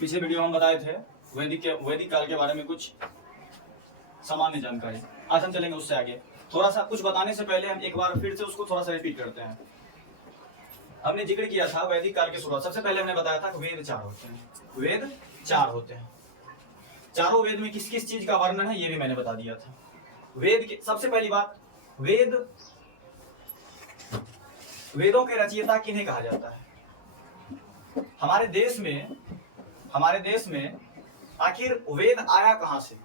पिछले वीडियो में हम बताए थे वैदिक काल के बारे में कुछ सामान्य जानकारी। आज हम चलेंगे उससे आगे। थोड़ा सा कुछ बताने से पहले हम एक बार फिर से उसको थोड़ा सा रिपीट करते हैं। हमने जिक्र किया था वैदिक काल की शुरुआत। सबसे पहले हमने बताया था वेद 4 होते हैं। वेद 4 होते हैं। चारों वेद में किस किस चीज का वर्णन है ये भी मैंने बता दिया था। वेद के सबसे पहली बात, वेदों के रचयिता किन्हें कहा जाता है? हमारे देश में आखिर वेद आया कहां से?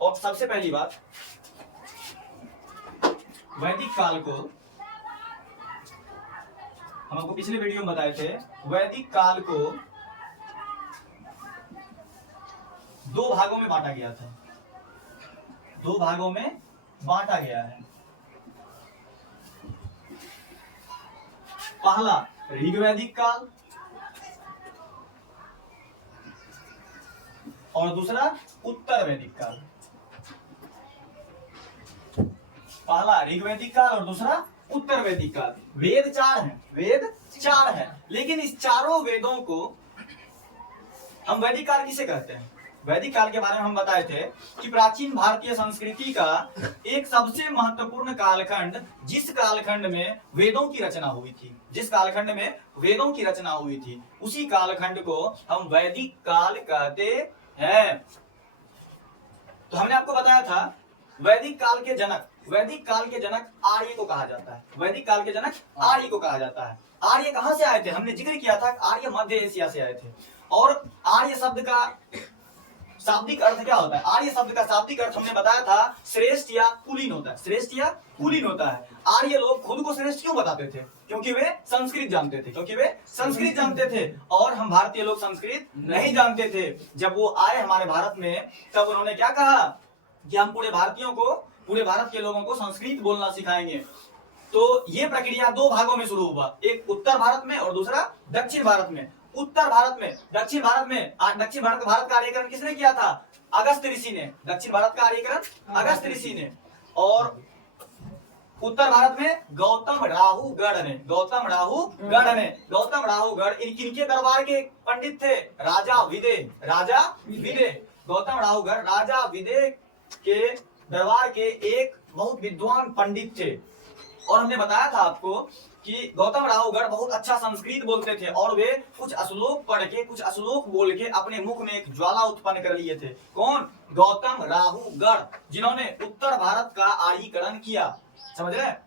और सबसे पहली बात, वैदिक काल को हम आपको पिछले वीडियो में बताए थे। वैदिक काल को 2 भागों में बांटा गया था। 2 भागों में बांटा गया है। पहला ऋग्वैदिक काल और दूसरा उत्तर वैदिक काल। पहला ऋग्वैदिक काल और दूसरा उत्तर वैदिक काल। वेद 4 हैं, लेकिन इस चारों वेदों को हम वैदिक काल किसे कहते हैं? वैदिक काल के बारे में हम बताए थे कि प्राचीन भारतीय संस्कृति का एक सबसे महत्वपूर्ण कालखंड, जिस कालखंड में वेदों की रचना हुई थी, उसी कालखंड को हम वैदिक काल कहते हैं। तो हमने आपको बताया था वैदिक काल के जनक आर्य को कहा जाता है। वैदिक काल के जनक आर्य को कहा जाता है। आर्य कहां से आए थे? हमने जिक्र किया था आर्य मध्य एशिया से आए थे। और आर्य शब्द का शाब्दिक अर्थ क्या होता है? आर्य शब्द का शाब्दिक अर्थ हमने बताया था श्रेष्ठ या कुलीन होता है। आर्य लोग खुद को श्रेष्ठ क्यों बताते थे? क्योंकि वे संस्कृत जानते थे और हम भारतीय लोग संस्कृत नहीं जानते थे। जब वो आए हमारे भारत में, तब उन्होंने क्या कहा कि हम पूरे भारत के लोगों को संस्कृत बोलना सिखाएंगे। तो ये प्रक्रिया 2 भागों में शुरू हुआ, एक उत्तर भारत में और दूसरा दक्षिण भारत में। दक्षिण भारत का आर्यीकरण किसने किया था? अगस्त ऋषि ने। दक्षिण भारत का आर्यीकरण अगस्त ऋषि ने। और उत्तर भारत में गौतम राहुगढ़ ने। गौतम राहुगढ़ इनके दरबार के पंडित थे राजा विदे। गौतम राहुगढ़ राजा विदे के दरबार के एक बहुत विद्वान पंडित थे। और हमने बताया था आपको कि गौतम राहुगढ़ बहुत अच्छा संस्कृत बोलते थे और वे कुछ श्लोक पढ़ के, कुछ श्लोक बोल के अपने मुख में एक ज्वाला उत्पन्न कर लिए थे। कौन? गौतम राहुगढ़, जिन्होंने उत्तर भारत का आर्यीकरण किया। समझ रहे हैं?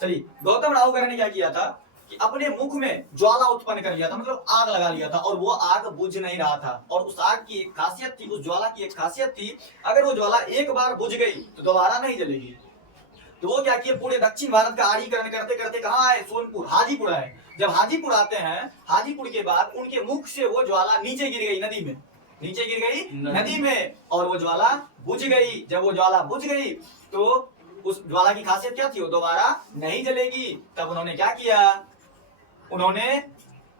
चलिए, गौतम राहुगढ़ ने क्या किया था कि अपने मुख में ज्वाला उत्पन्न कर लिया था, मतलब आग लगा लिया था, और वो आग बुझ नहीं रहा था। और उस आग की एक खासियत थी, उस ज्वाला की एक खासियत थी, अगर वो ज्वाला एक बार बुझ गई तो दोबारा नहीं जलेगी। तो वो क्या किए, पूरे दक्षिण भारत का आर्यीकरण करते करते कहाँ आए? सोनपुर, हाजीपुर आए। जब हाजीपुर आते हैं, हाजीपुर के बाद उनके मुख से वो ज्वाला नीचे गिर गई नदी में, और वो ज्वाला बुझ गई। जब वो ज्वाला बुझ गई तो उस ज्वाला की खासियत क्या थी? वो दोबारा नहीं जलेगी। तब उन्होंने क्या किया? उन्होंने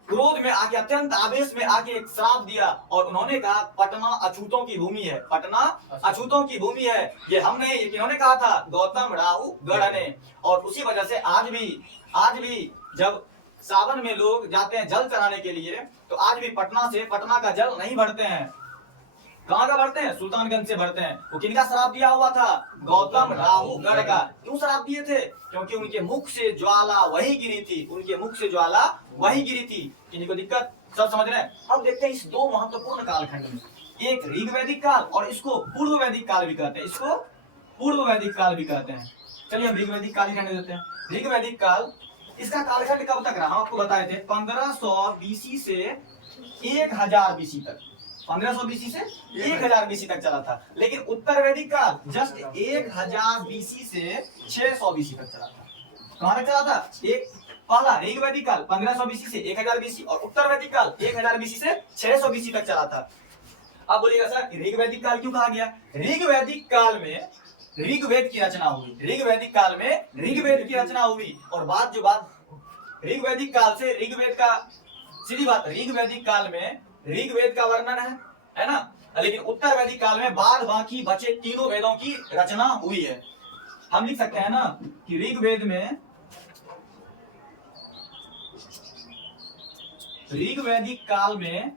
क्रोध में आके, अत्यंत आवेश में आके एक श्राप दिया और उन्होंने कहा पटना अछूतों की भूमि है। ये हम नहीं, इन्होंने कहा था गौतम राहुगढ़ ने। और उसी वजह से आज भी जब सावन में लोग जाते हैं जल चढ़ाने के लिए, तो आज भी पटना का जल नहीं भरते हैं। कहाँ का भरते हैं? सुल्तानगंज से भरते हैं। वो किनका श्राप दिया हुआ था? गौतम राहुगढ़ का। क्यों श्राप दिए थे? क्योंकि उनके मुख से ज्वाला वही गिरी थी। किन्हीं को दिक्कत? सब समझ रहे हैं? अब देखते हैं इस 2 महत्वपूर्ण कालखंड में, एक ऋग्वैदिक काल और इसको पूर्व वैदिक काल भी कहते हैं। चलिए हम ऋग्वैदिक काल ही कहने देते हैं। ऋग्वैदिक काल, इसका कालखंड कब तक रहा? हम आपको बताए थे 1500 बीसी से 1000 बीसी तक। 1500 बीसी से 1000 बीसी तक चला था। लेकिन उत्तर वैदिक काल जस्ट 1000 बीसी से 600 बीसी तक चला था। कहां तक चला था? पहला ऋग्वैदिक काल 1500 बीसी से 1000 बीसी और उत्तर वैदिक काल 1000 बीसी से 600 बीसी तक चला था। अब बोलिएगा सर ऋग्वैदिक काल क्यों कहा गया? ऋग्वैदिक काल में ऋग्वेद की रचना हुई। और बात ऋग्वैदिक काल से ऋग्वेद का, सीधी बात, ऋग्वैदिक काल में ऋग्वेद का वर्णन है ना? लेकिन उत्तर वैदिक काल में बाद बाकी बचे तीनों वेदों की रचना हुई है। हम लिख सकते हैं ना कि ऋग्वेद में ऋग्वैदिक काल में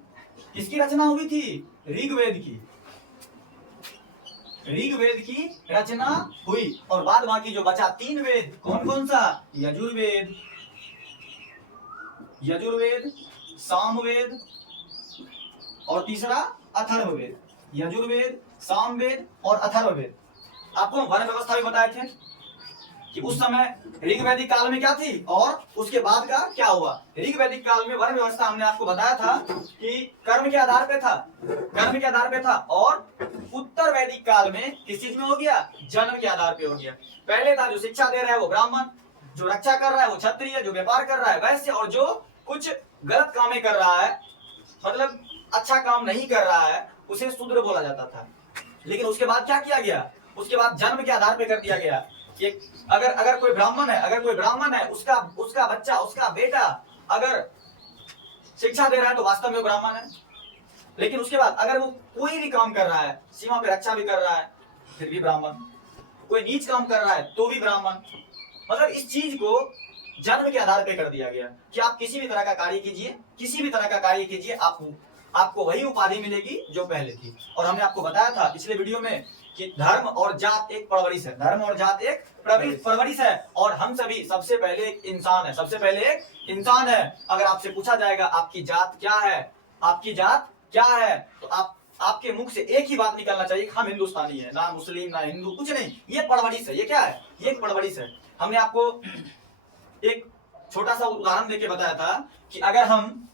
किसकी रचना हुई थी? ऋग्वेद की। ऋग्वेद की रचना हुई और बाद बाकी जो बचा 3 वेद, कौन कौन सा? यजुर्वेद, यजुर्वेद, सामवेद और तीसरा अथर्ववेद। यजुर्वेद, सामवेद और अथर्ववेद। आपको वर्ण व्यवस्था भी बताए थे कि उस समय ऋग्वैदिक काल में क्या थी और उसके बाद का क्या हुआ। ऋग्वैदिक काल में वर्ण व्यवस्था हमने आपको बताया था कि कर्म के आधार पे था, कर्म के आधार पे था। और उत्तर वैदिक काल में किस चीज में हो गया? जन्म के आधार पे हो गया। पहले था जो शिक्षा दे रहा है वो ब्राह्मण, जो रक्षा कर रहा है वो क्षत्रिय, जो व्यापार कर रहा है वैश्य, और जो कुछ गलत कामें कर रहा है, मतलब अच्छा काम नहीं कर रहा है, उसे शूद्र बोला जाता था। लेकिन उसके बाद क्या किया गया? उसके बाद जन्म के आधार पे कर दिया गया कि अगर कोई ब्राह्मण है, अगर कोई ब्राह्मण है, उसका बच्चा, उसका बेटा अगर शिक्षा दे रहा है तो वास्तव में ब्राह्मण है। लेकिन उसके बाद अगर वो कोई भी काम कर रहा है, सीमा पे रक्षा भी कर रहा है, फिर भी ब्राह्मण। कोई नीच काम कर रहा है तो भी ब्राह्मण। मतलब इस चीज को जन्म के आधार पे कर दिया गया कि आप किसी भी तरह का कार्य कीजिए, किसी भी तरह का कार्य कीजिए, आपको वही उपाधि मिलेगी जो पहले थी। और हमने आपको बताया था पिछले वीडियो में कि धर्म और जात एक परवरिश है, धर्म और जात एक परवरिश है। और हम सभी सबसे पहले एक इंसान है, सबसे पहले एक इंसान है। अगर आपसे पूछा जाएगा आपकी जात क्या है, आपकी जात क्या है, तो आपके मुख से एक ही बात निकलना चाहिए, हम हिंदुस्तानी है, ना मुस्लिम ना हिंदू, कुछ नहीं। ये परवरिश है। ये क्या है? ये एक परवरिश है। हमने आपको एक छोटा सा उदाहरण देके बताया था कि अगर हम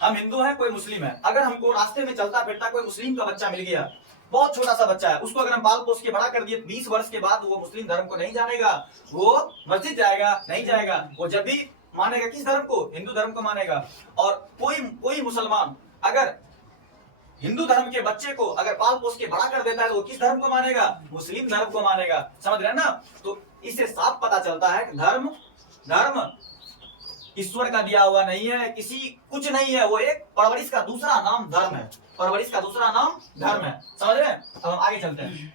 हिंदू हैं, कोई मुस्लिम है, अगर हमको रास्ते में चलता फिरता कोई मुस्लिम का बच्चा मिल गया, बहुत छोटा सा बच्चा है, उसको अगर हम पाल पोस के बड़ा कर दिए, 20 वर्ष के बाद वो मुस्लिम धर्म को नहीं जानेगा, वो मस्जिद जाएगा नहीं जाएगा, वो जब भी मानेगा किस धर्म को? हिंदू धर्म को मानेगा। और कोई मुसलमान अगर हिंदू धर्म के बच्चे को अगर पाल पोस के बड़ा कर देता है तो वो किस धर्म को मानेगा? मुस्लिम धर्म को मानेगा। समझ रहे हैं ना? तो इससे साफ पता चलता है कि धर्म ईश्वर का दिया हुआ नहीं है, किसी कुछ नहीं है, वो एक परवरिश का दूसरा नाम धर्म है, परवरिश का दूसरा नाम धर्म है। समझ रहे हैं? अब हम आगे चलते हैं।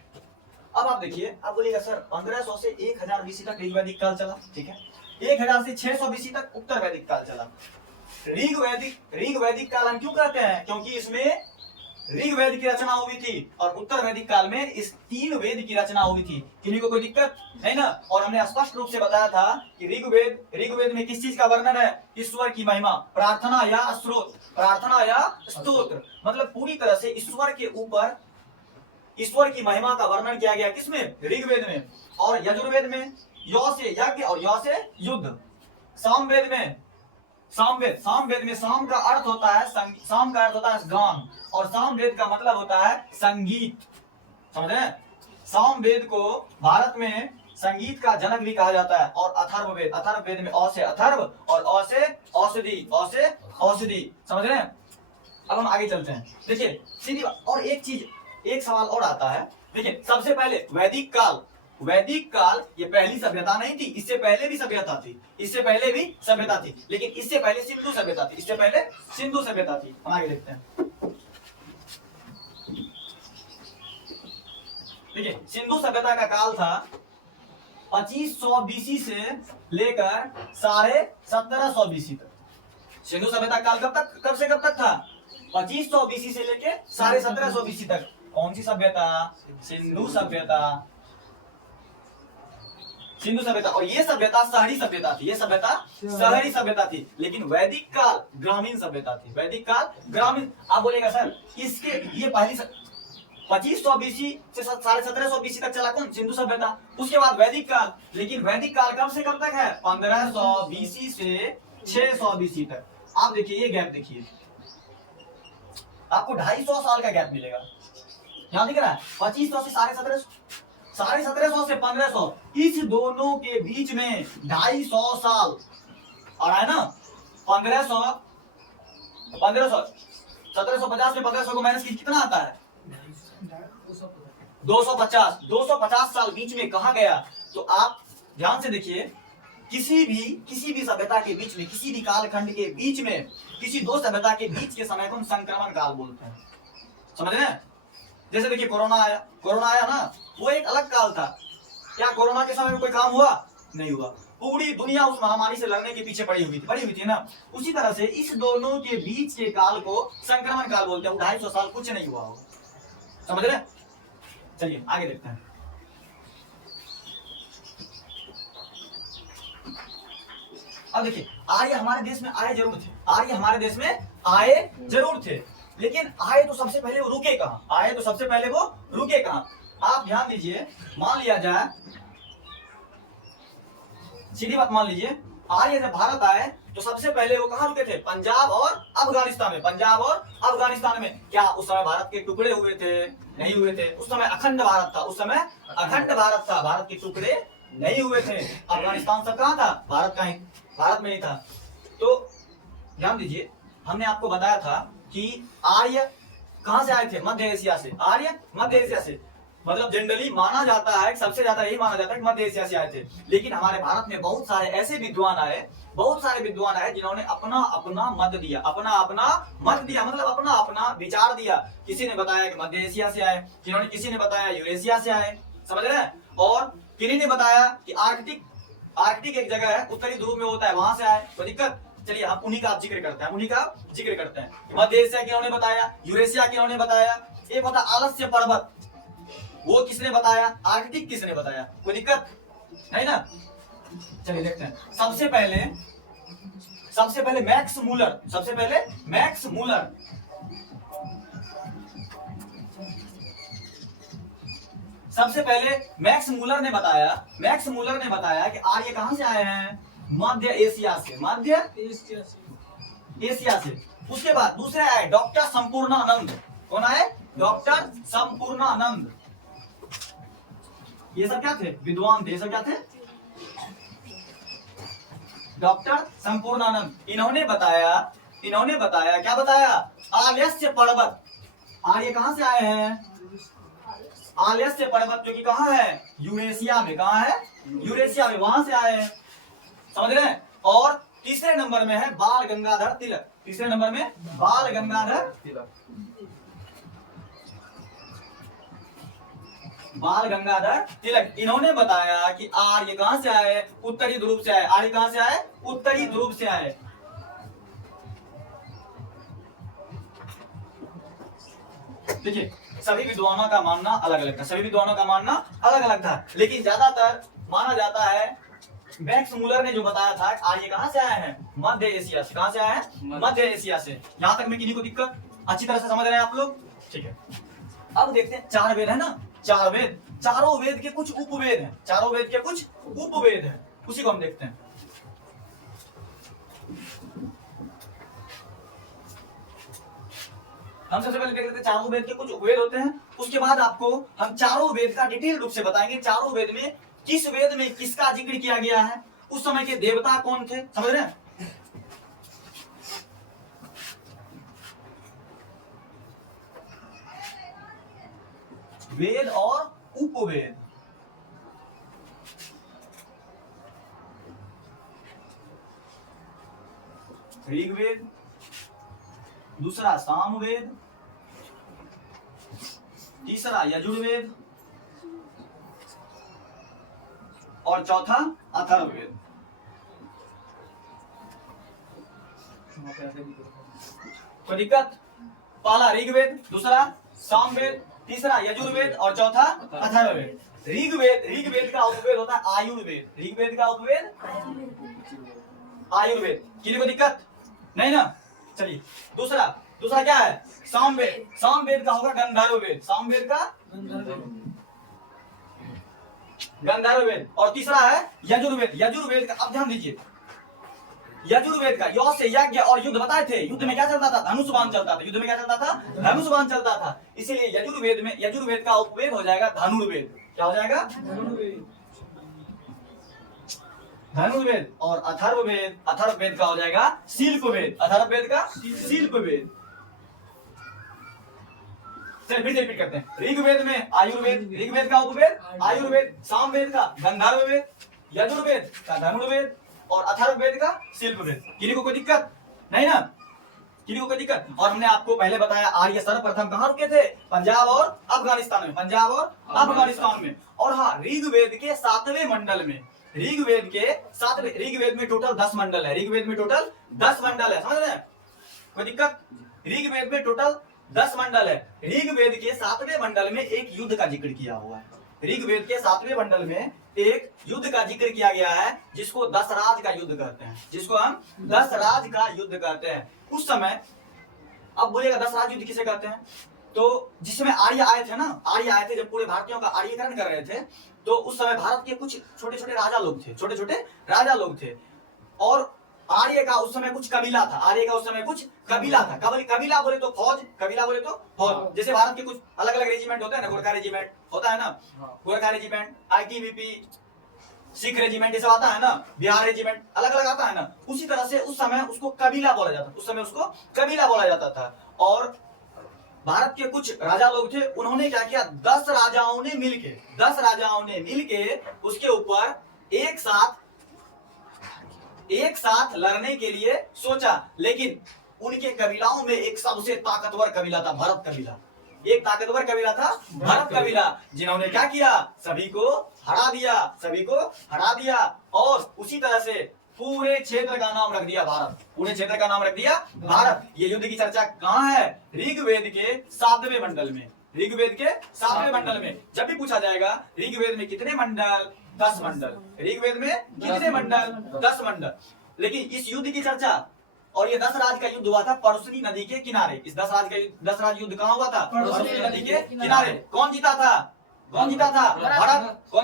अब आप देखिए, आप बोलिएगा सर 1500 से 1000 बीसी तक ऋग्वैदिक काल चला, ठीक है, 1000 से 600 बीसी तक उत्तर वैदिक काल चला। ऋग्वैदिक काल हम क्यों कहते हैं? क्योंकि इसमें ऋग्वेद की रचना हुई थी और उत्तर वैदिक काल में इस 3 वेद की रचना हुई थी। किन्हीं को कोई दिक्कत नहीं ना? और हमने स्पष्ट रूप से बताया था कि ऋग्वेद में किस चीज का वर्णन है? ईश्वर की महिमा, प्रार्थना या स्तोत्र, मतलब पूरी तरह से ईश्वर के ऊपर ईश्वर की महिमा का वर्णन किया गया। किसमें? ऋग्वेद में। और यजुर्वेद में यौ से यज्ञ और यौ से युद्ध। सामवेद में साम का अर्थ होता है गान, और सामवेद का मतलब होता है संगीत। समझ रहे हैं? सामवेद को भारत में संगीत का जनक भी कहा जाता है। और अथर्ववेद में औ से अथर्व और औ से औषधि। समझ रहे हैं? अब हम आगे चलते हैं। देखिए सीधी बात, और एक सवाल और आता है। देखिए सबसे पहले वैदिक काल ये पहली सभ्यता नहीं थी, इससे पहले भी सभ्यता थी, लेकिन इससे पहले सिंधु सभ्यता थी। हम आगे देखते हैं। देखिए सिंधु सभ्यता का काल था 2500 बीसी से लेकर 1750 बीसी तक। सिंधु सभ्यता काल कब से कब तक था? 2500 बीसी से लेकर 1750 बीसी तक। कौन सी सभ्यता? सिंधु सभ्यता। और ये सभ्यता शहरी सभ्यता थी, लेकिन वैदिक काल ग्रामीण सभ्यता थी। आप बोलेगा सर इसके ये पहली 2500 बीसी से 1750 बीसी तक चला कौन? सिंधु सभ्यता। उसके बाद वैदिक काल, लेकिन वैदिक काल कब से कब तक है? 1500 बीसी से 600 बीसी तक। आप देखिए ये गैप देखिए, आपको 250 साल का गैप मिलेगा। यहाँ दिख रहा है 2500 से 1750 से 1500, इस दोनों के बीच में 250 साल। और है ना 1750 में 1500 को माइनस कितना आता है? 250 साल बीच में कहा गया। तो आप ध्यान से देखिए, किसी भी सभ्यता के बीच में, किसी भी कालखंड के बीच में, किसी दो सभ्यता के बीच के समय को हम संक्रमण काल बोलते हैं। समझ रहे हैं? जैसे देखिए कोरोना आया ना, वो एक अलग काल था। क्या कोरोना के समय में कोई काम हुआ? नहीं हुआ। पूरी दुनिया उस महामारी से लड़ने के पीछे पड़ी हुई थी ना। उसी तरह से इस दोनों के बीच के काल को संक्रमण काल बोलते हैं। 250 साल कुछ नहीं हुआ हो, समझ रहे? चलिए आगे देखते हैं। अब देखिए, आर्य हमारे देश में आए जरूर थे, आर्य हमारे देश में आए जरूर थे, लेकिन आए तो सबसे पहले वो रुके कहाँ? आए तो सबसे पहले वो रुके कहाँ? आप ध्यान दीजिए, मान लिया जाए, सीधी बात मान लीजिए, आर्य जब भारत आए तो सबसे पहले वो कहाँ रुके थे? पंजाब और अफगानिस्तान में। पंजाब और अफगानिस्तान में। क्या उस समय भारत के टुकड़े हुए थे? नहीं हुए थे। उस समय अखंड भारत था, उस समय अखंड भारत था, भारत के टुकड़े नहीं हुए थे। अफगानिस्तान सब कहाँ था? भारत में ही था। तो ध्यान दीजिए, हमने आपको बताया था कि आर्य कहां से आए थे? मध्य एशिया से। आर्य मध्य एशिया से, मतलब जनरली माना जाता है, सबसे ज्यादा यही माना जाता है कि मध्य एशिया से आए थे। लेकिन हमारे भारत में बहुत सारे ऐसे विद्वान आए, बहुत सारे विद्वान आए जिन्होंने अपना अपना मत दिया, अपना अपना मत दिया, मतलब अपना अपना विचार दिया। किसी ने बताया कि मध्य एशिया से आए, किसी ने बताया यूरेशिया से आए, समझ रहे हैं? और किन्हीं ने बताया कि आर्कटिक एक जगह है, उत्तरी ध्रुव में होता है, वहां से आए। कोई दिक्कत? चलिए हम उन्हीं का जिक्र करते हैं, उन्हीं का जिक्र करते हैं। मध्य एशिया किन्होंने बताया, यूरेशिया किन्होंने बताया, एक होता आलस्य पर्वत, वो किसने बताया? आर्कटिक किसने बताया? कोई दिक्कत नहीं ना? चलिए देखते हैं। सबसे पहले मैक्स मूलर, सबसे पहले मैक्स मूलर, सबसे पहले मैक्स मूलर ने बताया कि आर्य कहां से आए हैं? मध्य एशिया से, मध्य एशिया से। उसके बाद दूसरे आए डॉक्टर संपूर्णानंद। कौन आए? डॉक्टर संपूर्णानंद। ये सब क्या थे? विद्वान थे। ये सब क्या थे? डॉक्टर संपूर्णानंद। इन्होंने बताया, क्या बताया? आलस्य पर्वत। आर्य कहां से आए हैं? आलस्य पर्वत, जो कि कहां है? यूरेशिया में। कहां है? यूरेशिया में, वहां से आए हैं, समझ रहे हैं? और तीसरे नंबर में है बाल गंगाधर तिलक। तीसरे नंबर में बाल गंगाधर तिलक, बाल गंगाधर तिलक। इन्होंने बताया कि आर्य कहां से आए? उत्तरी ध्रुव से आए। आर्य कहां से आए? उत्तरी ध्रुव से आए। देखिए, सभी विद्वानों का मानना अलग अलग था, सभी विद्वानों का मानना अलग अलग था, लेकिन ज्यादातर माना जाता है, मैक्स मूलर ने जो बताया था, आर्य कहां से आए हैं? मध्य एशिया से। कहां से आए हैं? मध्य एशिया से। यहां तक में किन्हीं को दिक्कत? अच्छी तरह से समझ रहे हैं आप लोग? ठीक है। अब देखते हैं, 4 वेद है ना, 4 वेद, चारों वेद के कुछ उपवेद हैं, चारों वेद के कुछ उपवेद हैं, उसी को हम देखते हैं। हम सबसे पहले देख लेते हैं चारों वेद के कुछ उपवेद होते हैं। उसके बाद आपको हम चारों वेद का डिटेल रूप से बताएंगे, चारों वेद में किस वेद में किसका जिक्र किया गया है, उस समय के देवता कौन थे, समझ रहे हैं? वेद और उपवेद। ऋग्वेद, दूसरा सामवेद, तीसरा यजुर्वेद और चौथा अथर्ववेद। कोई दिक्कत? पहला ऋग्वेद, दूसरा सामवेद, तीसरा यजुर्वेद और चौथा अथर्ववेद। ऋग्वेद का उपवेद होता है आयुर्वेद। ऋग्वेद का उपवेद आयुर्वेद। किसी को दिक्कत नहीं ना? चलिए, दूसरा क्या है? सामवेद। सामवेद का होगा गंधर्ववेद। सामवेद का गंधर्ववेद। और तीसरा है यजुर्वेद। यजुर्वेद का, अब ध्यान दीजिए, यजुर्वेद का यौ से यज्ञ और युद्ध बताए थे। युद्ध में क्या चलता था? धनुष्यबाण चलता था। युद्ध में क्या चलता था? धनुष्यबाण चलता था। इसीलिए यजुर्वेद का उपवेद हो जाएगा धनुर्वेद। क्या हो जाएगा? धनुर्वेद। और अथर्ववेद का हो जाएगा शिल्पवेद। अथर्ववेद का शिल्पवेद। चलिए फिर से रिपीट करते हैं। ऋग्वेद में आयुर्वेद, ऋग्वेद का उपवेद आयुर्वेद, सामवेद का गंधर्ववेद, यजुर्वेद का धनुर्वेद और अथर्ववेद का शिल्पवेद। किसी को कोई दिक्कत नहीं ना? किसी को कोई दिक्कत? और हमने आपको पहले बताया आर्य सर्वप्रथम कहाँ रुके थे? पंजाब और अफगानिस्तान में, पंजाब और अफगानिस्तान में। और हाँ, ऋग्वेद के 7वें मंडल में, ऋग्वेद के 7वें, ऋग्वेद में टोटल 10 मंडल है, ऋग्वेद में टोटल 10 मंडल है, समझ रहे हैं? कोई दिक्कत? ऋग्वेद में टोटल 10 मंडल है। ऋग्वेद के 7वें मंडल में एक युद्ध का जिक्र किया हुआ है। ऋग्वेद के 7वें मंडल में एक युद्ध का जिक्र किया गया है जिसको दशराज का युद्ध कहते हैं, जिसको हम दशराज का युद्ध कहते हैं। उस समय, अब बोलेगा दशराज युद्ध किसे कहते हैं? तो जिस समय आर्य आए थे ना, आर्य आए थे जब पूरे भारतीयों का आर्यकरण कर रहे थे, तो उस समय भारत के कुछ छोटे छोटे राजा लोग थे, छोटे छोटे राजा लोग थे। और आर्य का उस समय कुछ कबीला था, आर्य का उस समय कुछ कबीला था। कबीला बोले तो फौज, कबीला बोले तो फौज। जैसे भारत के कुछ अलग अलग रेजिमेंट होते हैं ना, गोरखा रेजिमेंट होता है ना, Gorkha regiment, ITBP, Sikh regiment, ये सब आता है ना, बिहार रेजिमेंट, अलग अलग आता है ना। उसी तरह से उस समय उसको कबीला बोला जाता था, उस समय उसको कबीला बोला जाता था। और भारत के कुछ राजा लोग थे, उन्होंने क्या किया, 10 राजाओं ने मिलके उसके ऊपर एक साथ लड़ने के लिए सोचा। लेकिन उनके कबीलाओं में एक सबसे ताकतवर कबीला था, भरत कबीला। एक ताकतवर कबीला था, भरत कबीला, जिन्होंने क्या किया, सभी को हरा दिया। और उसी तरह से पूरे क्षेत्र का नाम रख दिया भारत, पूरे क्षेत्र का नाम रख दिया भारत। ये युद्ध की चर्चा कहाँ है? ऋग्वेद के 7वें मंडल में, ऋग्वेद के 7वें मंडल में। जब भी पूछा जाएगा ऋग्वेद में कितने मंडल? 10 मंडल। ऋग्वेद में कितने मंडल? 10 मंडल। लेकिन इस युद्ध की चर्चा, और ये दशराज का युद्ध हुआ था परसुनी नदी के किनारे। इस दशराज युद्ध कहाँ हुआ था? परसुनी नदी के किनारे। कौन जीता था? भरत। कौन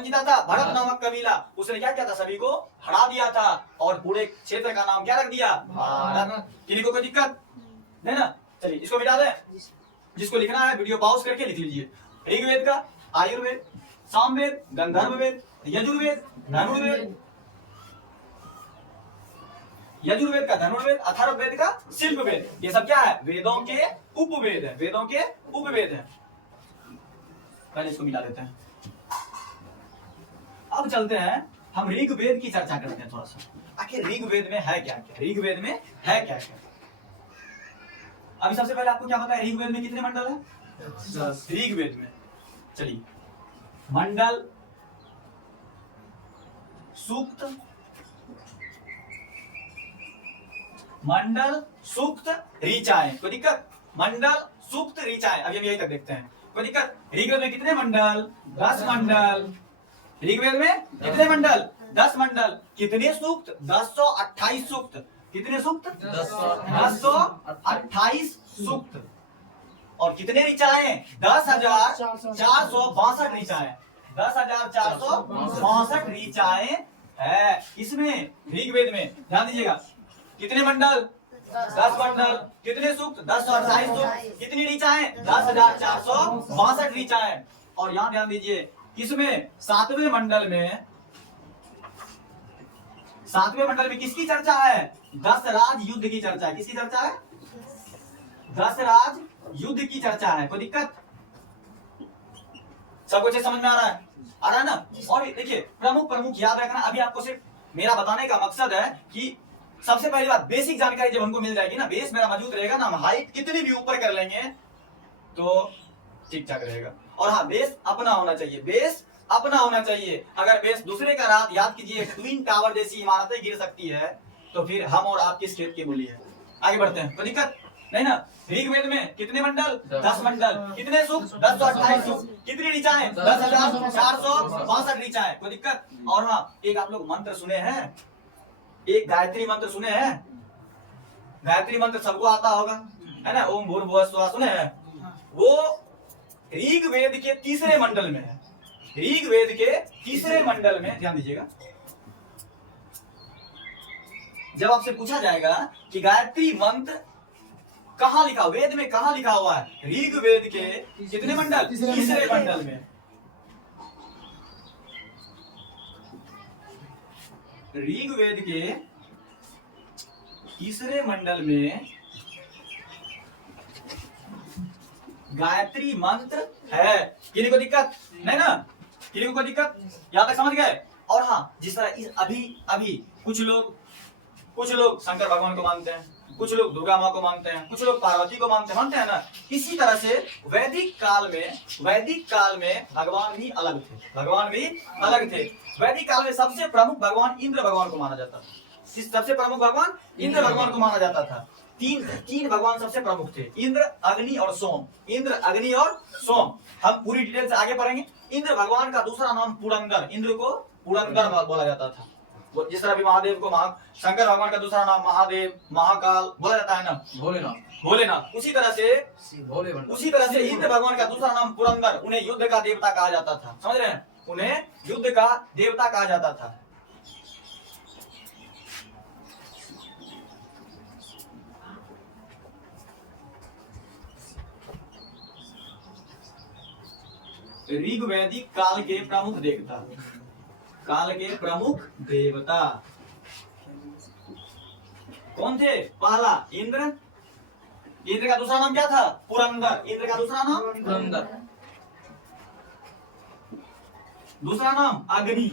जीता था? भरत नामक कबीला। उसने क्या किया था, सभी को हरा दिया था और पूरे क्षेत्र का नाम क्या रख दिया? भारत। किसी को कोई दिक्कत नहीं ना? चलिए इसको मिटा दें। जिसको लिखना है वीडियो पॉज करके लिख लीजिए। ऋग्वेद का आयुर्वेद, सामवेद, गंधर्ववेद, यजुर्वेद, धनुर्वेद, यजुर्वेद का धनुर्वेद, अथर्ववेद का शिल्पवेद। ये सब क्या है? वेदों के उपवेद है, वेदों के उपवेद है। पहले इसको मिला देते हैं। अब चलते हैं, हम ऋग्वेद की चर्चा करते हैं थोड़ा सा। आखिर ऋग्वेद में है क्या क्या? ऋग्वेद में है क्या क्या? अभी सबसे पहले आपको क्या पता है, ऋग्वेद में कितने मंडल है? ऋग्वेद में, चलिए, मंडल, सूक्त, ऋचाएं। कोई दिक्कत? मंडल, सूक्त, ऋचाएं। अभी हम यही तक देखते हैं, कोई दिक्कत? ऋग्वेद में कितने मंडल? 10 मंडल। ऋग्वेद में कितने मंडल? 10 मंडल। कितने सूक्त? 1028 सूक्त। कितने सूक्त? 1028 सूक्त। और कितने ऋचाएं? 10,462 ऋचाएं। 10,462 ऋचाएं है इसमें, ऋग्वेद में। ध्यान दीजिएगा, कितने मंडल? 10 मंडल। कितने सूक्त? 1028 सूक्त। कितनी ऋचाएं? 10,462 ऋचाएं। और यहाँ ध्यान दीजिए, किसमें? 7वें मंडल में, 7वें मंडल में किसकी चर्चा है? दशराज युद्ध की चर्चा है। किसकी चर्चा है? दशराज युद्ध की चर्चा है। कोई दिक्कत? सब कुछ समझ में आ रहा है ना? और देखिए, प्रमुख याद रखना। अभी आपको सिर्फ मेरा बताने का मकसद है कि सबसे पहली बात, बेसिक जानकारी जब हमको मिल जाएगी ना, बेस मेरा मौजूद रहेगा ना, हम हाइट कितनी भी ऊपर कर लेंगे तो ठीक ठाक रहेगा। और हाँ, बेस अपना होना चाहिए, बेस अपना होना चाहिए। अगर बेस दूसरे का रात, याद कीजिए, ट्विन टावर जैसी इमारतें गिर सकती है, तो फिर हम और आप किस खेत की मूली है? आगे बढ़ते हैं, कोई दिक्कत नहीं ना? ऋग्वेद में कितने मंडल? 10 मंडल। कितने सूक्त? 1028 सूक्त। कितनी ऋचाएं? 10,462 ऋचाएं। कोई दिक्कत? और हाँ, एक आप लोग मंत्र सुने हैं, एक गायत्री मंत्र सुने हैं? गायत्री मंत्र सबको आता होगा, है ना? ओम भूर्भुवः स्वः सुने हैं? वो ऋग्वेद के 3रे मंडल में है। ऋग्वेद के 3रे मंडल में, ध्यान दीजिएगा। जब आपसे पूछा जाएगा कि गायत्री मंत्र कहाँ लिखा, वेद में कहाँ लिखा हुआ है? ऋग्वेद के कितने मंडल? 3रे मंडल में। ऋग्वेद के 3रे मंडल में गायत्री मंत्र है। किसी को दिक्कत नहीं ना? किसी को कोई दिक्कत? यहां तक समझ गए? और हाँ, जिस तरह अभी कुछ लोग शंकर भगवान को मानते हैं, कुछ लोग दुर्गा माँ को मानते हैं, कुछ लोग पार्वती को मानते हैं ना। इसी तरह से वैदिक काल में भगवान भी अलग थे। वैदिक काल में सबसे प्रमुख भगवान इंद्र भगवान को माना जाता था। सबसे प्रमुख भगवान इंद्र भगवान को माना जाता था। तीन भगवान सबसे प्रमुख थे, इंद्र, अग्नि और सोम। हम पूरी डिटेल से आगे पढ़ेंगे। इंद्र भगवान का दूसरा नाम पुरंदर, इंद्र को पुरंदर बोला जाता था। जिस तरह भी महादेव को शंकर भगवान का दूसरा नाम महादेव, महाकाल बोला जाता है ना, भोलेनाथ। उसी तरह से इंद्र भगवान का दूसरा नाम पुरंदर, उन्हें युद्ध का देवता कहा जाता था। समझ रहे हैं, उन्हें युद्ध का देवता कहा जाता था। ऋग्वैदिक काल के प्रमुख देवता कौन थे? पहला इंद्र का दूसरा नाम क्या था? पुरंदर। इंद्र का दूसरा नाम पुरंदर। दूसरा नाम अग्नि।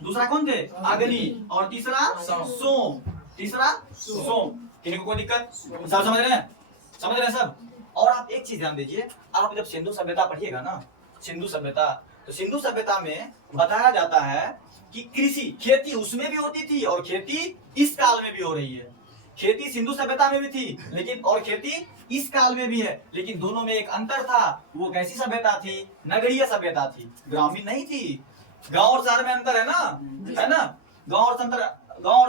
दूसरा कौन थे? अग्नि। और तीसरा सोम। किन्हीं को कोई दिक्कत? सब समझ रहे हैं सब? और आप एक चीज ध्यान दीजिए, आप जब सिंधु सभ्यता पढ़िएगा ना, सिंधु सभ्यता में बताया जाता है कि खेती उसमें भी होती थी और खेती इस काल में भी हो रही है। खेती सिंधु सभ्यता में भी थी, लेकिन और खेती इस काल में भी है, लेकिन दोनों में एक अंतर था। वो कैसी सभ्यता थी? नगरीय सभ्यता थी, ग्रामीण नहीं थी। गांव और शहर में अंतर है ना, गांव और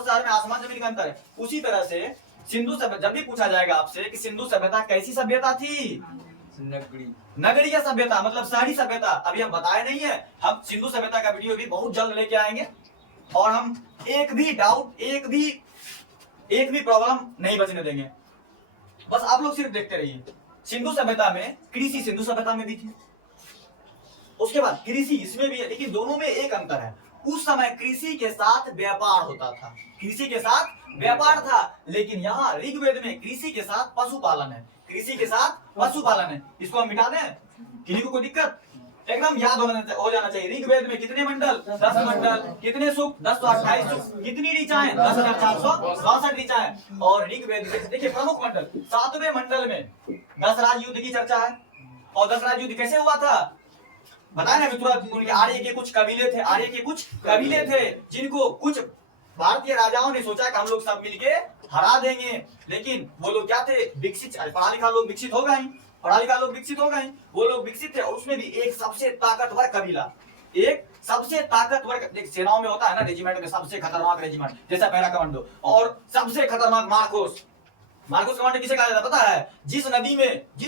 शहर में आसमान जमीन का अंतर है। उसी तरह से सिंधु सभ्यता, जब भी पूछा जाएगा आपसे कि सिंधु सभ्यता कैसी सभ्यता थी, नगरीय सभ्यता मतलब शहरी सभ्यता। अभी हम बताए नहीं है, हम सिंधु सभ्यता का वीडियो भी बहुत जल्द लेके आएंगे, और हम एक भी डाउट, एक भी प्रॉब्लम नहीं बचने देंगे। बस आप लोग सिर्फ देखते रहिए। सिंधु सभ्यता में कृषि सिंधु सभ्यता में भी थी, उसके बाद कृषि इसमें भी है, लेकिन दोनों में एक अंतर है। उस समय कृषि के साथ व्यापार होता था, लेकिन यहाँ ऋग्वेद में कृषि के साथ पशुपालन है। इसको हम मिटा दें, किसी को कोई दिक्कत? एकदम याद हो जाना चाहिए। ऋग्वेद में कितने मंडल? 10 मंडल। कितने सूक्त? 10 तो 28 सूक्त। कितनी ऋचाएं? 10,462 ऋचाएं। और ऋग्वेद में देखिए प्रमुख मंडल, 7वें मंडल में दशराज युद्ध की चर्चा है। और दशराज युद्ध कैसे हुआ था? बताया ना तुरंत, उनके आर्य के कुछ कबीले थे जिनको कुछ भारतीय राजाओं ने सोचा कि हम लोग सब मिलके हरा देंगे, लेकिन वो लोग क्या थे? विकसित, पढ़ा लिखा लोग विकसित हो गए। वो लोग विकसित थे, और उसमें भी एक सबसे ताकतवर कबीला, सेनाओं में होता है ना, रेजिमेंट में सबसे खतरनाक रेजिमेंट, जैसा पहला कमांडो, और सबसे खतरनाक मार्कोस कमांडो किसे कहा जाता है पता है? जिस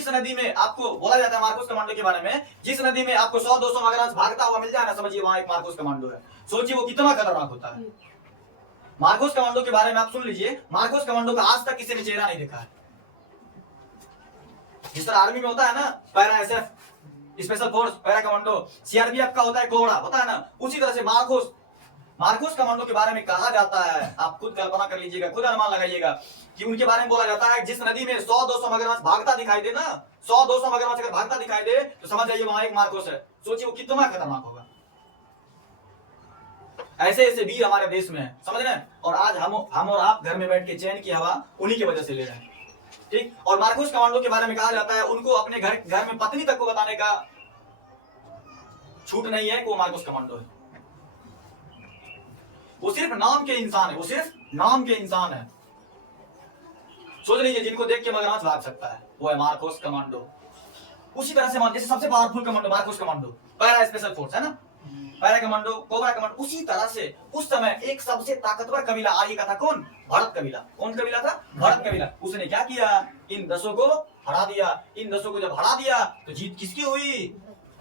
नदी में आपको बोला जाता है मार्कोस कमांडो के बारे में, जिस नदी में आपको 100-200 मगरमच्छ भागता हुआ मिल जाए ना, समझिए वहां एक मार्कोस कमांडो है। सोचिए वो कितना खतरनाक होता है। मार्कोस कमांडो के बारे में आप सुन लीजिए। मार्कोस कमांडो का आज तक किसी ने चेहरा नहीं देखा है। जिस तरह आर्मी में होता है ना para SF, special force, para commando, CRPF का होता है कोबरा, होता है ना, उसी तरह से मार्कोस कमांडो के बारे में कहा जाता है। आप खुद कल्पना कर लीजिएगा, खुद अनुमान लगाइएगा कि उनके बारे में बोला जाता है जिस नदी में 100-200 मगरमच्छ भागता दिखाई दे ना, 100-200 मगरमच्छ अगर भागता दिखाई दे तो समझ जाइए वहां एक मार्कोस है। सोचिए वो कितना खतरनाक होगा। ऐसे वीर हमारे देश में है, समझ रहे हैं? और आज हम और आप घर में बैठ के चैन की हवा उन्हीं की वजह से ले रहे हैं, ठीक। और मार्कोस कमांडो के बारे में कहा जाता है उनको अपने घर में पत्नी तक को बताने का छूट नहीं है कि वो मार्कोस कमांडो है। वो सिर्फ नाम के इंसान है, सोच लीजिए जिनको देख के मगरमच्छ भाग सकता है, वो है मार्कोस कमांडो। उसी तरह से जैसे सबसे powerful commando Marcos commando, para special force है ना, पैरा कमांडो, कोबरा कमांडो। उसी तरह से उस समय एक सबसे ताकतवर कबीला आर्य का था, कौन? भरत कबीला। कौन कबीला था? भरत कबीला। उसने क्या किया? इन 10 को हरा दिया। इन 10 को जब हरा दिया तो जीत किसकी हुई?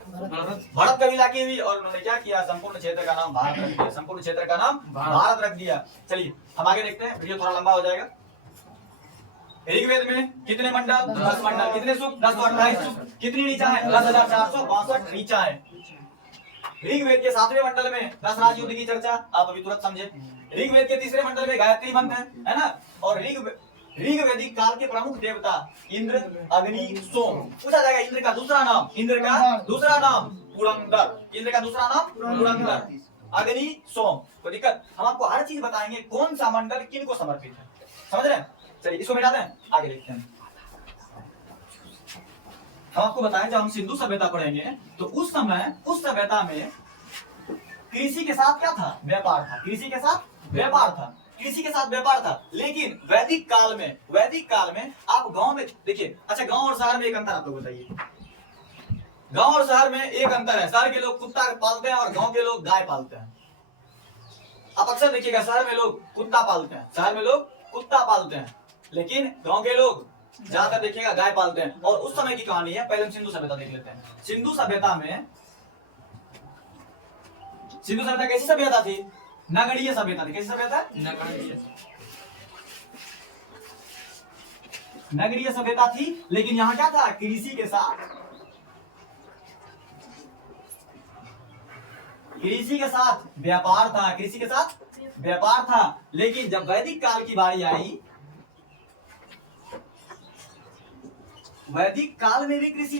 भरत कबीला की हुई। और उन्होंने क्या किया? संपूर्ण क्षेत्र का नाम भारत रख दिया। चलिए हम आगे देखते हैं, वीडियो थोड़ा लंबा हो जाएगा। ऋग्वेद में कितने मंडल? 10 मंडल। कितने सूक्त? 10 तो 28 सूक्त। कितनी ऋचाएं? 10,462 ऋचाएं। ऋग्वेद के 7वें मंडल में दशराज युद्ध की चर्चा, आप अभी तुरंत समझे। ऋग्वेद के 3रे मंडल में गायत्री मंत्र है ना। और ऋग्वेदिक काल के प्रमुख देवता इंद्र, अग्नि, सोम। पूछा जाएगा इंद्र का दूसरा नाम पुरंदर। अग्नि, सोम। कोई दिक्कत? हम आपको हर चीज बताएंगे कौन सा मंडल किन को समर्पित है, समझ रहे हैं? चलिए इसको मिटा दें, आगे देखते हैं। हम आपको बताएं जब हम सिंधु सभ्यता पढ़ेंगे तो उस समय उस सभ्यता में कृषि के साथ क्या था? व्यापार था। कृषि के साथ व्यापार था। कृषि के साथ व्यापार था। लेकिन वैदिक काल में आप गांव में देखिए, अच्छा गांव और शहर में एक अंतर आप लोग बताइए। गांव और शहर में एक अंतर है, शहर के लोग कुत्ता पालते हैं और गांव के लोग गाय पालते हैं। आप अक्सर देखिएगा शहर में लोग कुत्ता पालते हैं, शहर में लोग कुत्ता पालते हैं, लेकिन गांव के लोग ज्यादातर देखिएगा गाय पालते हैं। और उस समय की कहानी है, पहले हम सिंधु सभ्यता देख लेते हैं। सिंधु सभ्यता कैसी सभ्यता थी? नगरीय सभ्यता थी। कैसी सभ्यता? नगरीय सभ्यता थी। लेकिन यहाँ क्या था? कृषि के साथ व्यापार था। कृषि के साथ व्यापार था। लेकिन जब वैदिक काल की बारी आई, वैदिक काल में भी कृषि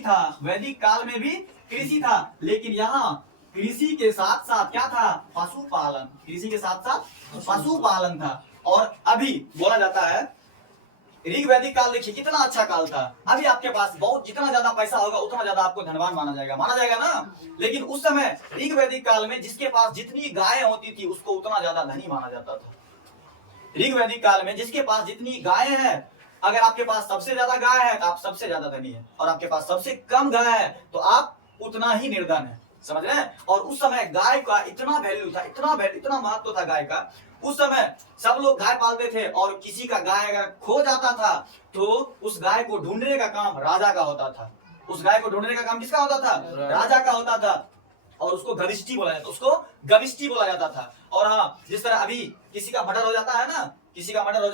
था, लेकिन यहाँ कृषि के साथ साथ क्या था? पशुपालन। कृषि के साथ साथ पशुपालन था। और अभी बोला जाता है ऋग वैदिक काल, देखिए कितना अच्छा काल था। अभी आपके पास बहुत जितना ज्यादा पैसा होगा उतना ज्यादा आपको धनवान माना जाएगा ना। लेकिन उस समय ऋग वैदिक काल में जिसके पास जितनी गायें होती थी उसको उतना ज्यादा धनी माना जाता था। ऋग वैदिक काल में जिसके पास जितनी गायें हैं, अगर आपके पास सबसे ज्यादा गाय है तो आप सबसे ज्यादा धनी है, और आपके पास सबसे कम गाय है तो आप उतना ही निर्धन है। समझ रहे हैं? और उस समय गाय का इतना वैल्यू था, इतना महत्व था गाय का। उस समय सब लोग गाय पालते थे, और किसी का गाय अगर खो जाता था तो उस गाय को ढूंढने का काम राजा का होता था। उस गाय को ढूंढने का काम किसका होता था? राजा का होता था। और उसको गविष्टि बोला जाता था। और हाँ, जिस तरह अभी किसी का मर्डर हो जाता है ना,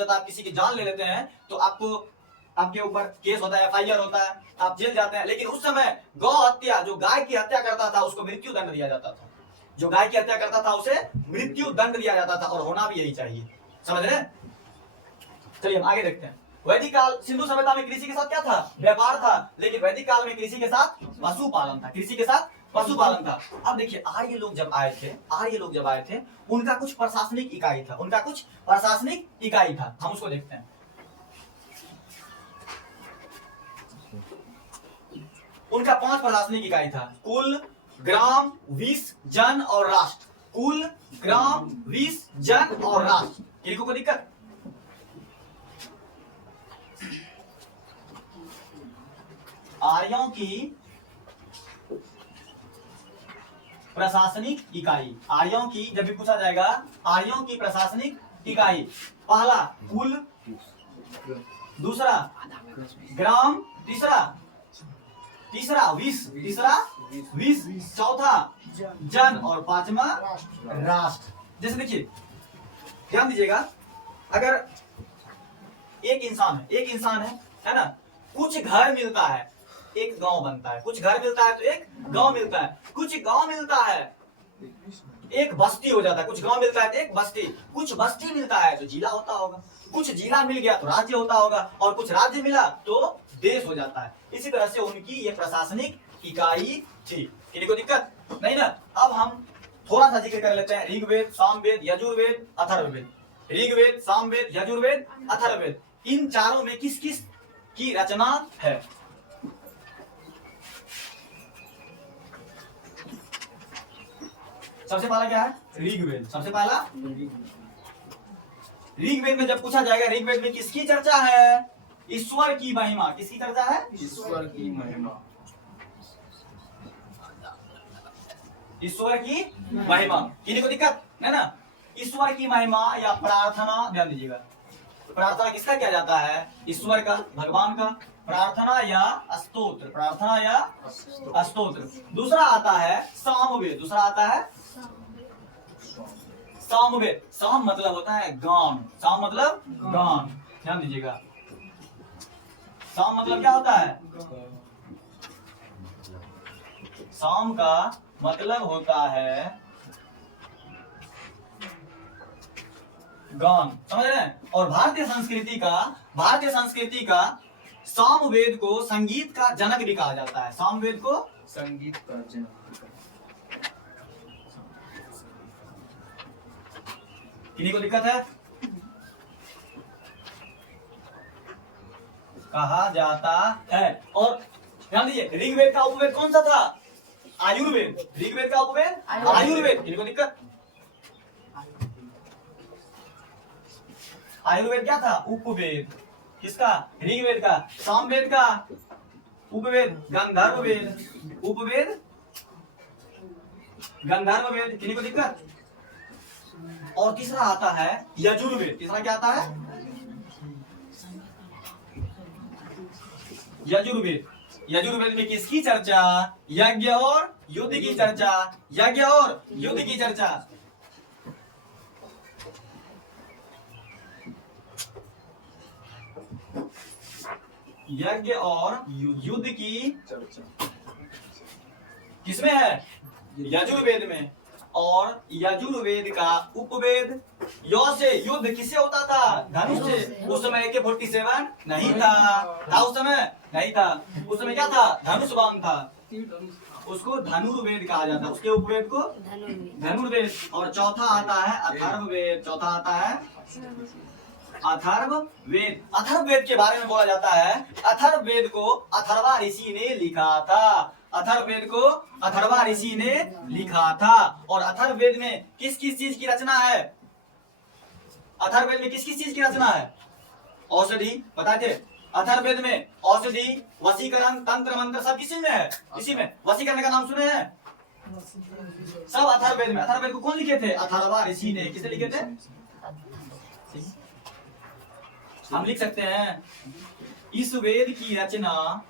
आप किसी की जान ले लेते हैं तो आपके ऊपर केस होता है, FIR होता है, आप जेल जाते हैं। लेकिन उस समय गौ हत्या, जो गाय की हत्या करता था उसको मृत्यु दंड दिया जाता था। जो गाय की हत्या करता था उसे मृत्यु दंड दिया जाता था, और होना भी यही चाहिए। समझ रहे हैं? चलिए हम आगे देखते हैं। वैदिक काल सिंधु सभ्यता में कृषि के साथ क्या था? व्यापार था। लेकिन वैदिक काल में कृषि के साथ पशुपालन था। अब देखिए आर्य लोग जब आए थे उनका कुछ प्रशासनिक इकाई था। हम उसको देखते हैं। उनका 5 प्रशासनिक इकाई था: कुल, ग्राम, विष, जन और राष्ट्र। कुल, ग्राम, विष, जन और राष्ट्र। किसी को दिक्कत? आर्यों की प्रशासनिक इकाई, जब भी पूछा जाएगा आर्यों की प्रशासनिक इकाई, पहला कुल, दूसरा ग्राम, तीसरा विष, चौथा जन और पांचवा राष्ट्र। जैसे देखिए ध्यान दीजिएगा, अगर एक इंसान है ना, कुछ घर मिलता है एक गांव बनता है, कुछ घर मिलता है तो एक गांव मिलता है, कुछ गांव मिलता है एक बस्ती हो जाता है, कुछ गांव मिलता है तो एक बस्ती, कुछ बस्ती मिलता है तो जिला होता होगा, कुछ जिला मिल गया तो राज्य होता होगा, और कुछ राज्य मिला तो देश हो जाता है। इसी तरह से उनकी ये प्रशासनिक इकाई थी। किसी को दिक्कत नहीं ना? अब हम थोड़ा सा जिक्र कर लेते हैं ऋग्वेद, सामवेद, यजुर्वेद, अथर्ववेद। ऋग्वेद, सामवेद, यजुर्वेद, अथर्ववेद, इन चारों में किस किस की रचना है? सबसे पहला क्या है? ऋग्वेद। सबसे पहला ऋग्वेद में जब पूछा जाएगा ऋग्वेद में किसकी चर्चा है? ईश्वर की महिमा। किसकी चर्चा है? ईश्वर की महिमा। ईश्वर की महिमा। किसी को दिक्कत है ना? ईश्वर की महिमा या प्रार्थना, ध्यान दीजिएगा, प्रार्थना किसका किया जाता है? ईश्वर का, भगवान का। प्रार्थना या स्तोत्र। दूसरा आता है सामवेद। सामवेद। साम मतलब होता है गान। ध्यान दीजिएगा, साम मतलब क्या होता है? साम का मतलब होता है गान। समझ रहे हैं? और भारतीय संस्कृति का सामवेद को संगीत का जनक भी कहा जाता है। सामवेद को संगीत का जनक। किन्हीं को दिक्कत है? कहा जाता है। और ध्यान दीजिए, ऋग्वेद का उपवेद कौन सा था? आयुर्वेद। ऋग्वेद का उपवेद आयुर्वेद। किसी को दिक्कत? आयुर्वेद क्या था? उपवेद। किसका? ऋग्वेद का। सामवेद का उपवेद गंधर्व वेद। उपवेद गंधर्व वेद। किसी को दिक्कत? और तीसरा आता है यजुर्वेद। तीसरा क्या आता है? यजुर्वेद। यजुर्वेद में किसकी चर्चा? यज्ञ और युद्ध की चर्चा। यज्ञ और युद्ध की चर्चा। यज्ञ और युद्ध की किसमें है? यजुर्वेद में। और यजुर्वेद का उपवेद यो से युद्ध किससे होता था? धनुष से। उस समय AK-47 नहीं था उस समय नहीं था। उस समय क्या था? धनुष बाण था। उसको धनुर्वेद कहा जाता है। उसके उपवेद को धनुर्वेद। और चौथा आता है अथर्ववेद। चौथा आता है अथर्ववेद। अथर्ववेद के बारे में बोला जाता है, अथर्ववेद को अथर्वा ऋषि ने लिखा था। अथर्ववेद को अथर्वा ऋषि ने लिखा था। और अथर्ववेद में किस किस चीज की रचना है? अथर्ववेद में किस किस चीज की रचना है? औषधि, बताए थे। अथर्ववेद में औषधि, वशीकरण, तंत्र मंत्र सब किसी में है? इसी में। वशीकरण का नाम सुने हैं? सब अथर्ववेद में। अथर्ववेद को कौन लिखे थे? अथर्वा ऋषि ने। किसे लिखे थे? हम लिख सकते हैं, इस वेद की रचना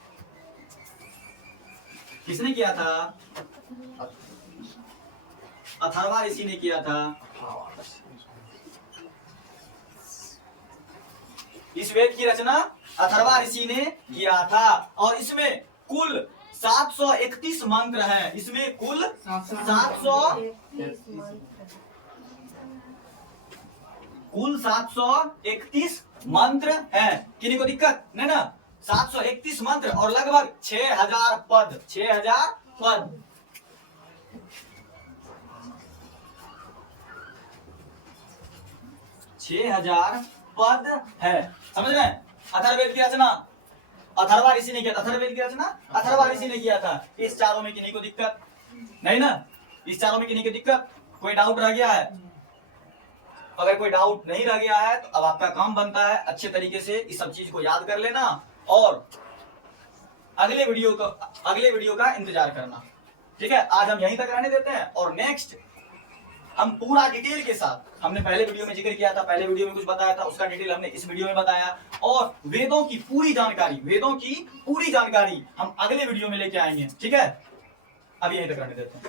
किसने किया था? अथर्वा ऋषि ने किया था। इस वेद की रचना अथर्वा ऋषि ने किया था। और इसमें कुल 731 मंत्र हैं। इसमें कुल 731 मंत्र हैं। किन्हीं को दिक्कत नहीं ना? 731 मंत्र और लगभग 6000 पद। 6000 पद। पद है। समझ रहे हैं? अथर्ववेद की रचना अथर्वा ऋषि ने किया था। अथर्ववेद की रचना अथर्वा ऋषि ने किया था। इस चारों में किन्हीं को दिक्कत नहीं ना? इस चारों में किन्हीं की दिक्कत? कोई डाउट रह गया है? अगर कोई डाउट नहीं रह गया है तो अब आपका काम बनता है अच्छे तरीके से इस सब चीज को याद कर लेना और अगले वीडियो का इंतजार करना। ठीक है, आज हम यहीं तक रहने देते हैं और नेक्स्ट हम पूरा डिटेल के साथ, हमने पहले वीडियो में जिक्र किया था, पहले वीडियो में कुछ बताया था, उसका डिटेल हमने इस वीडियो में बताया और वेदों की पूरी जानकारी हम अगले वीडियो में लेके आएंगे। ठीक है, अब यहीं तक रहने देते हैं।